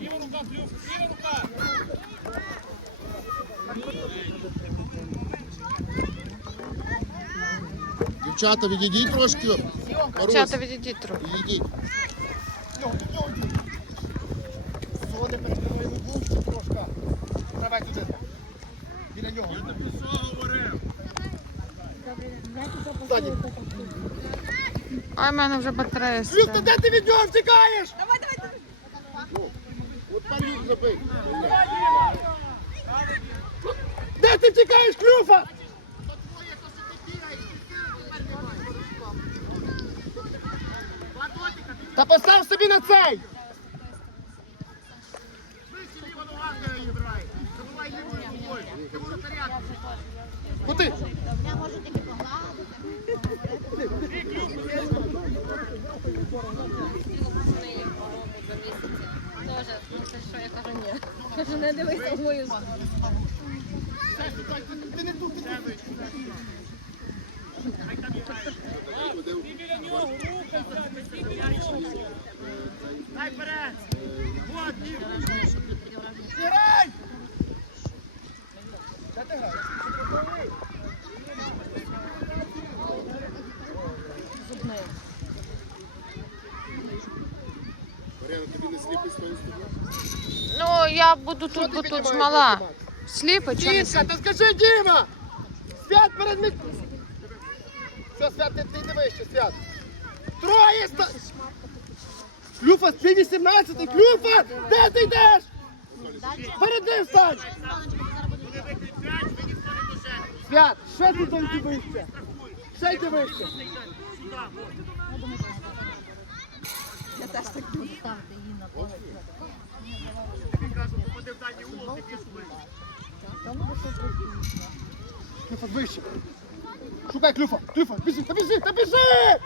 Ліва рука, плюс, ліва рука. Дівчата, відійдіть трошки. Дівчата, відійдіть трохи. Відійдіть. Перекриває трошки. Давай туди. Біля нього. Я тобі що говорив? Ой, в мене вже батарея Люк, де ти від нього втікаєш? Панюк забий. Де ти втікаєш, клюфа? Та постав собі на цей! Куди? Я можу тільки погладити. Тоже, ну це що, я кажу, ні. Кажу, не дивися в мою. Ти не тут, ти Ти біля нього, рухайся, ти біля нього. Дай вперед! Вот, Дім! Грай! Де ти граєш? Мар'яна, тобі не сліпить з тої сторони? Ну, я буду Що тут, бо тут ж мала. Сліпить, чи не Дімка, сліпить? та скажи, Діма! Свят перед мит... Все, Свят, ти, ти йди вище, Свят. Троє ста... Клюфа, ти 18 Клюфа! Де ти йдеш? Перед ним стань! Свят, ще ти там йди вище. Ще йди вище. Ставте її на поле. Клюфа, вище. Шукай Клюфа. Клюфа, біжи, та біжи, та біжи!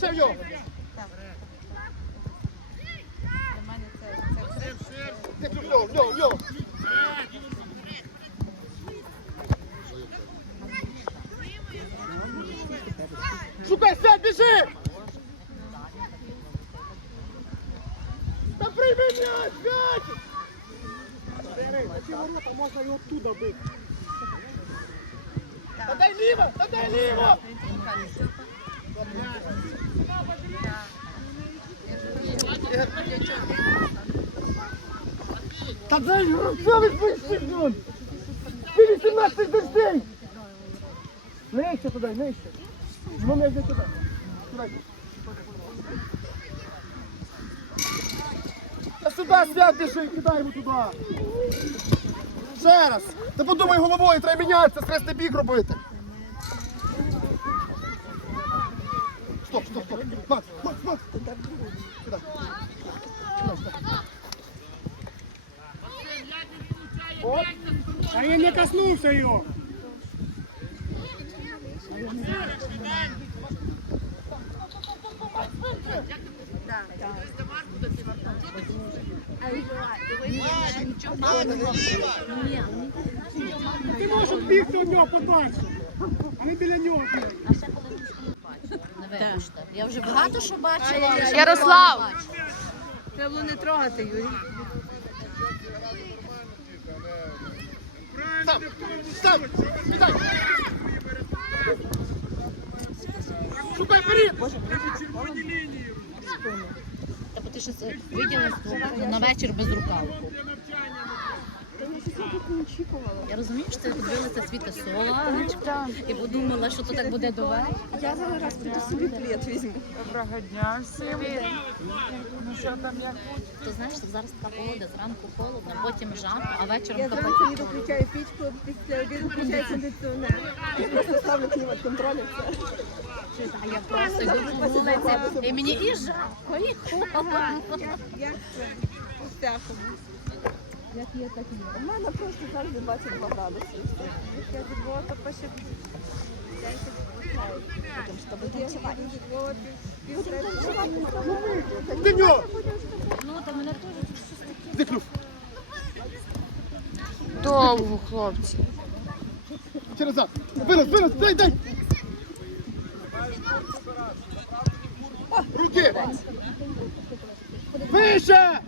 Ще в нього. Ти в нього, в нього, в нього. Шукай, сядь, біжи! Та прийми м'яч, м'яч! Ці ворота можна його оттуда бити. Та дай ліво, та дай ліво! Та дай, ви вийшли? Ти 18 дождей! Нижче туди, нижче. Ну, не туди. Та сюди свят біжи, кидаємо туди. Ще раз. Та подумай головою, треба мінятися, стресний бік робити. Макс, Макс, Макс. Сюди. Сюди, сюди. От. А я не коснувся його. Ти можеш бігти від нього подальше, а не біля нього. бігти. Я вже багато що бачила. але Ярослав! не бачила. Треба було не трогати, Юрій. Став, став, кидай. Шукай вперед. Та бо ти щось виділа на вечір без рукавку. Я розумію, що це подивилася світа сонечко і подумала, що то так буде до. Я зараз піду собі плед візьму. Доброго дня всім. Ну що там як? То знаєш, зараз така погода, зранку холодно, потім жарко, а вечором Я зранку їду, потім. пічку, після обіду включаю кондиціонер. Я просто ставлю клімат все. А я просто йду по вулиці, і мені і жарко, і холодно. Як це? Усякому. Як є, так є. У мене просто завжди 22 градуси. Я від то пише 10 Ти в нього! Ну, та мене теж Де клюв? Довго, хлопці. Через зад. Винос, винос, дай, дай! Руки! Вище!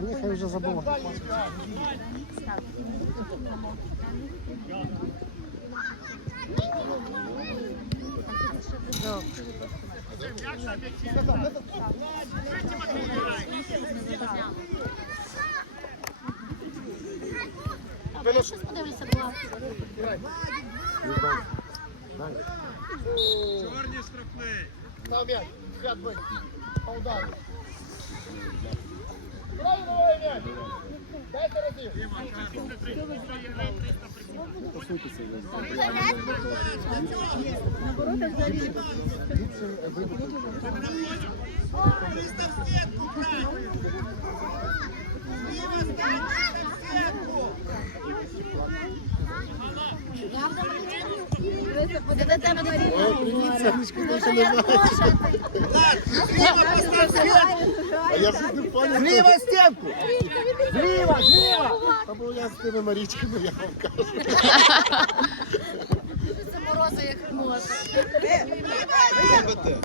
Нехай вже забула. Щось подивлюся, була. Став м'яч. Свят бий. По удару. Грай новий м'яч. Дайте разів. Буде до тебе до А я ж не понял. Зліва стінку. Зліва, зліва. Та бо я з тими марічками, я вам кажу. Це морози, як може.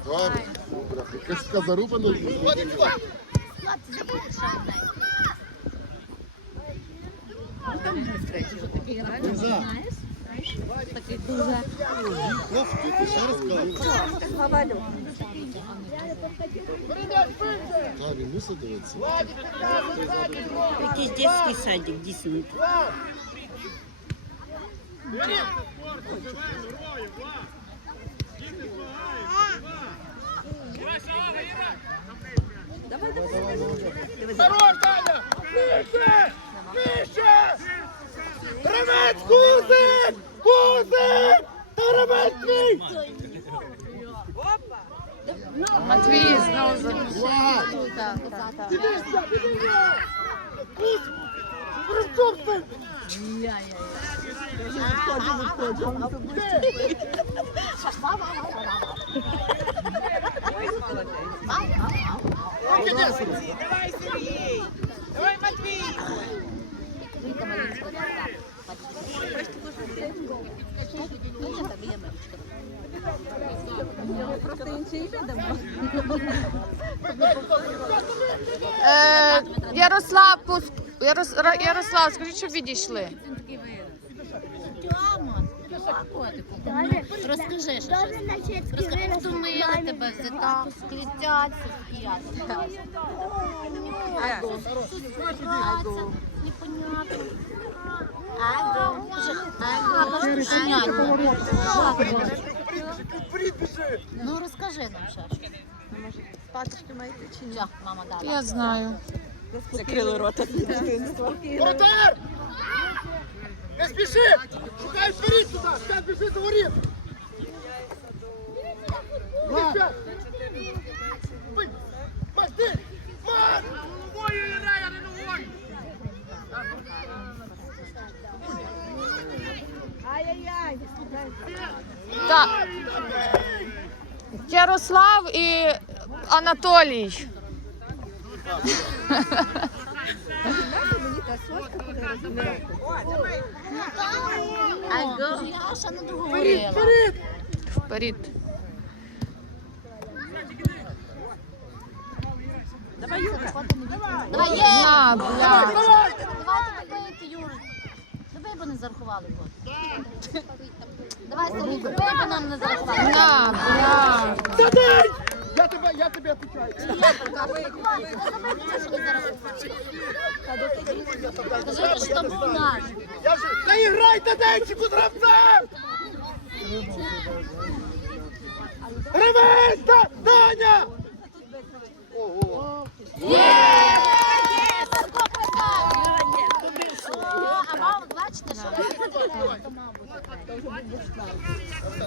Добре. Добре. Якась така зарубана. Ходить сюди. Хлопці, забудьте, що мене. Там був третій, що такий реально, знаєш? Такий дуже. Хлопці, ти ще раз кажу. Бери Якийсь детский садик, дійсно. Влад. Бери. Здоров, Таня! Вище! Вище! Ремець, кузик! Кузик! Та ремець твій! Матвій знову за Дивися, дивися! Куз! Присутствуй! Руки несу! Просто інший відомо. Е, Ярослав, пуск... Ярос... Ра- Ярослав, скажіть, щоб відійшли. Тьома, котику, розкажи, що щось. Розкажи, як втомили тебе з так, скритяться, сп'яться. Сп'яться, непонятно. Аго, Аго. Вперед біжи! Ну розкажи нам ще. Паточки маєте чи ні? Мама дала. Я знаю. Закрили рота від дитинства. Воротар! Не спіши! Шукай вперед туди! Стань, біжи до воріт! Маш, ти! Маш! Головою грай, не ногою! Ай-яй-яй. Так, Ярослав і Анатолій. Мені та сотка буде розуміти. Аго. Я ще не Вперед, договорила. вперед! Вперед. Давай, є. На, бля. Давайте добити, Юр. Добий, бо не зарахували гол. Давай, Сергій, добий, бо нам не зарахували. На, бля. Задай! Я тебе, я тебе отвечаю. Скажи, що був наш. Я же... Та іграй Таденчику з гравцем! Ревесь, та, Таня! Ого! А мама, бачите, що ви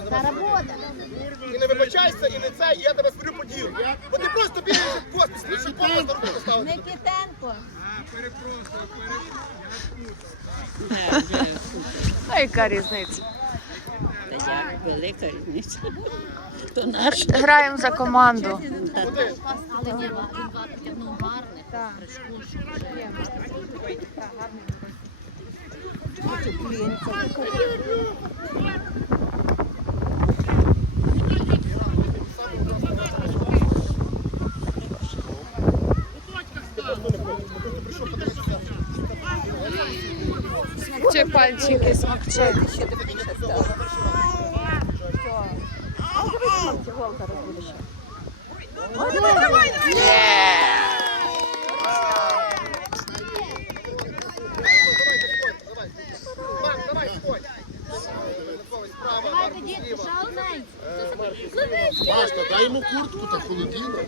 Та робота. І не вибачайся, і не це, і я тебе сварю по ділу. Бо ти просто бігаєш як поспіс, лише повод на. Никитенко. Да, вже. Ну, яка різниця? Та як велика різниця. То наш. Граємо за команду. Але ні, він гарний. Пришкуршив вже. Чи пальчики смокче. Ще тепліше стало. А дивись, хлопці, гол зараз буде ще. Є! Давай, дай йому куртку та холодіно.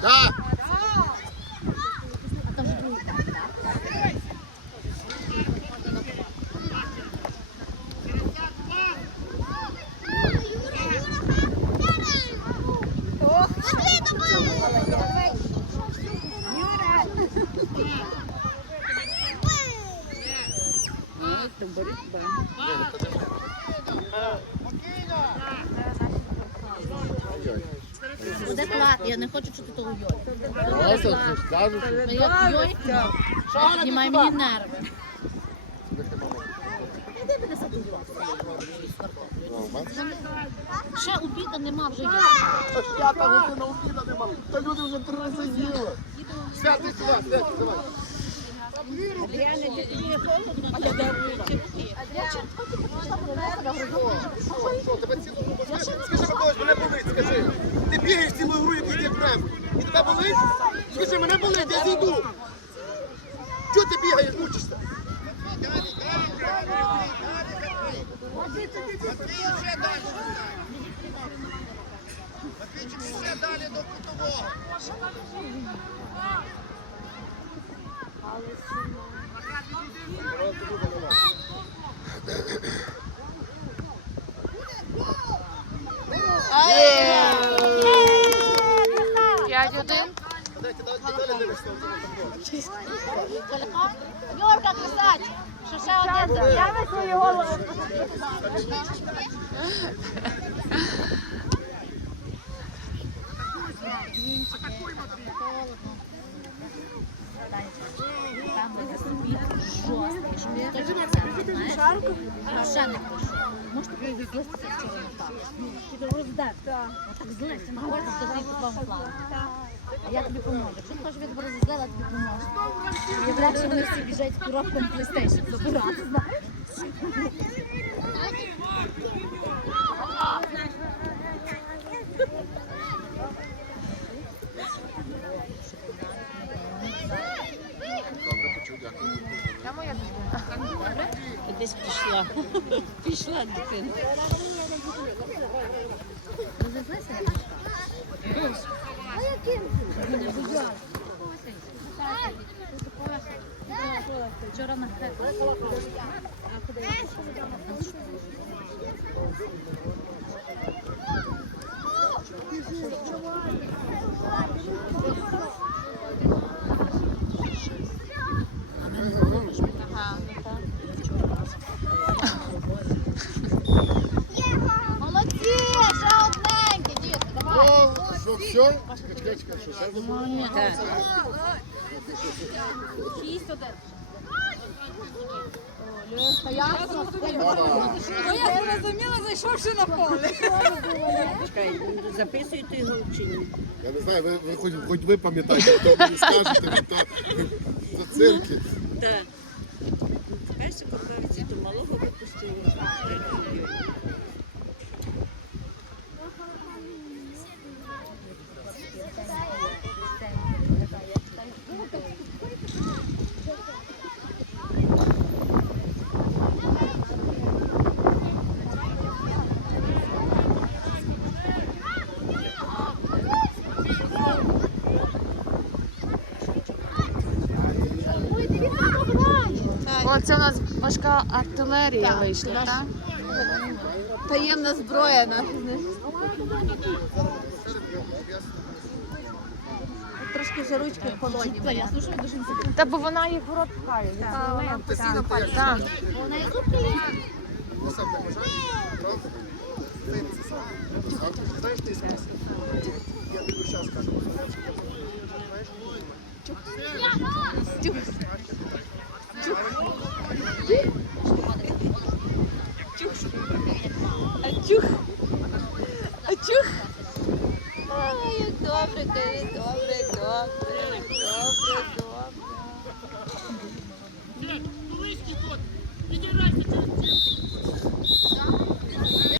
Так. А там же другий так, так? Ну, то боротьба. Буде клад, я не хочу чути того йой. Що Йой, знімай мені нерви. Ще обіда нема вже є. П'ята година обіда нема. Та люди вже три рази їли. Святий сюди, святий, давай. Скажи, Миколаївич, мене болить, скажи. Ти бігаєш цілу гру, як прем. І тебе болить? Скажи, мене болить, я зійду. Чого ти бігаєш, мучишся? П'ять один. Дайте, давайте далі дивишся. Йорка, красавчик. Що ще один? Я на свою голову. Собі жорсткий, знаєш? Ще не. Можете злистися вчора не так. Ти. Отак злися, на гольф, то ти по твоєму плану. Я тобі поможу. Якщо ти хочеш від розізлила, я тобі поможу. Уявляєш, що вони всі біжать з коробком PlayStation забирати, знаєш? Пішла. Пішла дитина. Вчора на Молодці, ще одненькі, дітки, давай. О, що, все? Чекай, чекай, чекай, що ще забув? Так. Шість. Я зрозуміла, зайшовши на поле. Чекай, записуєте його чи ні? Я не знаю, ви, ви хоч, хоч ви пам'ятаєте, хто скажете, хто за цирки. Так. Перше покажеться, до малого випустили. О, це у нас важка артилерія вийшла, так? Таємна зброя наша. Трошки. Я слушаю дуже Та бо вона їх в рот пхає. Так. Вона і зупинила. Знаєш, ти? Я тобі зараз скажу. Ачух.